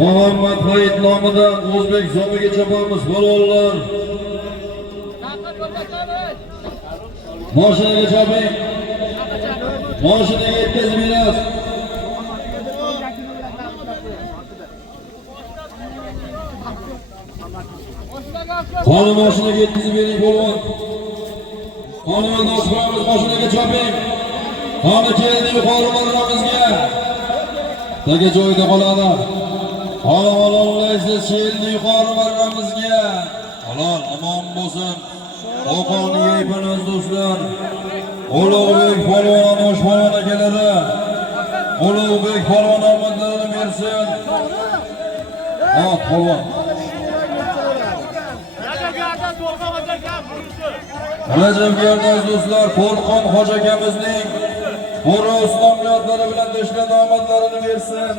Muhammed Hayit nomidan O'zbek zomiga chopamiz balonlar. Mashinaga choping. Mashinaga yetkazib berasiz. Qani mashinaga yetkazib bering bo'lgan. Qani do'stlarimiz mashinaga choping. Qani keldi yuqori marramizga. Taga joyda qoladi. Qani olovlaysiz keldi yuqori marramizga. Halol omon bo'lsin. Oqon yeypiniz do'stlar. Ulug'bek polvon oshxona akalari. Ulug'bek polvon omadlarini bersin. Polvon. Rajab Gardoz do'stlar, Qo'rqon hoji akamizning Bo'ri islom yodlari bilan do'stlar omadlarini bersin.